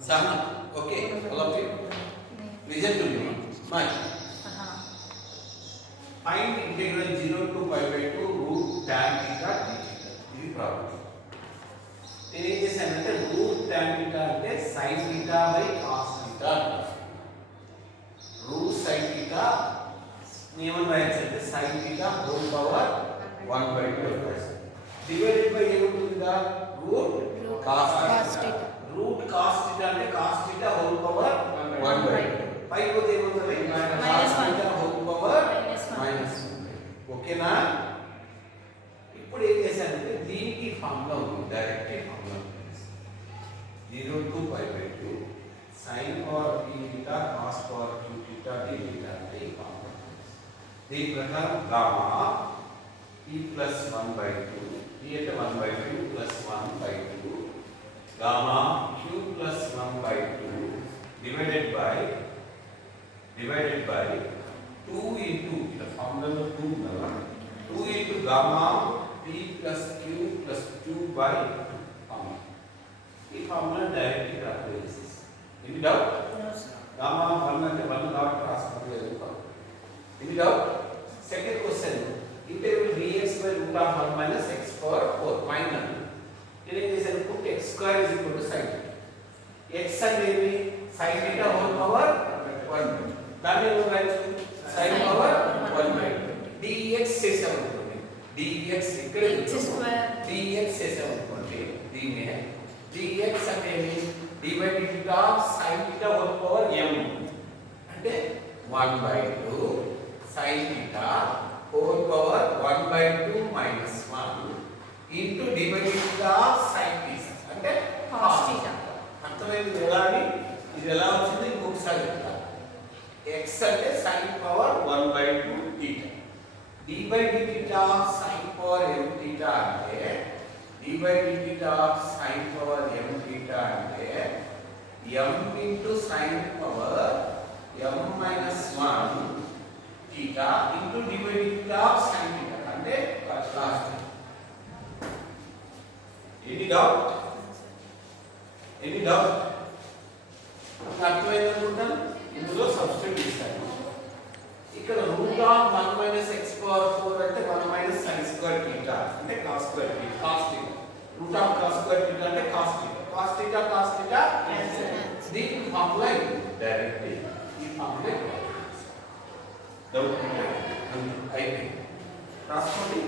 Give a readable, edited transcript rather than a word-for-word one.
Sahna. Okay, all of you. Listen to me. Mine. Find integral 0 to pi by 2 root tan theta d theta. This is problem. నేను ఏం చేశానంటే root tan theta అంటే sin theta by cos theta root sin theta ఏమని రాయొచ్చు అంటే sin theta whole power 1/2 రాయొచ్చు. Divided by ఏముంటుందా root cos theta. Root cos theta అంటే cos theta హోల్ పవర్ 1/2. పై పోతే ఏమవుతుంది cos theta హోల్ పవర్ -1. ఓకేనా? ఇప్పుడు ఏం చేశానంటే దీనికి ఫార్ములా ఉంది, డైరెక్ట్ ఫార్ములా ఉంది. 0 to pi by 2 sin power p theta cos power q theta d theta అంటే ఈ ఫార్ములా. దీని ప్రకారం గామా p plus 1/2 p అంటే 1/2 plus 1/2 gamma q plus 1/2 divided by 2 into the formula 2 కదా 2 into gamma p plus q plus 2 by gamma. ఈ formula direct గా apply చేసేసి any doubt? Gamma 1 అంటే 1 కాబట్టి రాసుకోలేదు. Any doubt? Second question integral dx by root of 1 minus x power 4 final. నేను ఏం చేశాను put x square is equal to sin theta. x అనేది sin theta whole power 1. దాన్ని ఏమో రాయొచ్చు sin power 1/2 dx చేసామనుకోండి dx ఇక్కడ dx చేసామనుకోండి దీన్ని dx అంటే d by dt of sin theta whole power m అంటే 1/2 sin theta whole power 1/2 minus 1 into d by dt of sin theta అంటే cos theta. అర్థమైంది ఎలా అని? ఇది ఎలా వచ్చింది ఇంకొకసారి చెప్తా. x అంటే sin power 1/2 theta d by dt of sin power m theta అంటే d by dt of sin power m theta అంటే m into sin power m minus 1 theta into d by dt of sin theta అంటే cos theta. Any doubt? అర్థమైంది అనుకుంటాను. ఇందులో substitute చేస్తాను. ఇక్కడ root of 1 minus x power 4 అంటే 1 minus sin square θ అంటే cos square θ cos θ. Root of cos square θ అంటే cos θ. cos θ cancel. దీని ఫార్ములా డైరెక్ట్ ఈ ఫార్ములా డౌట్ అయితే రాసుకోండి.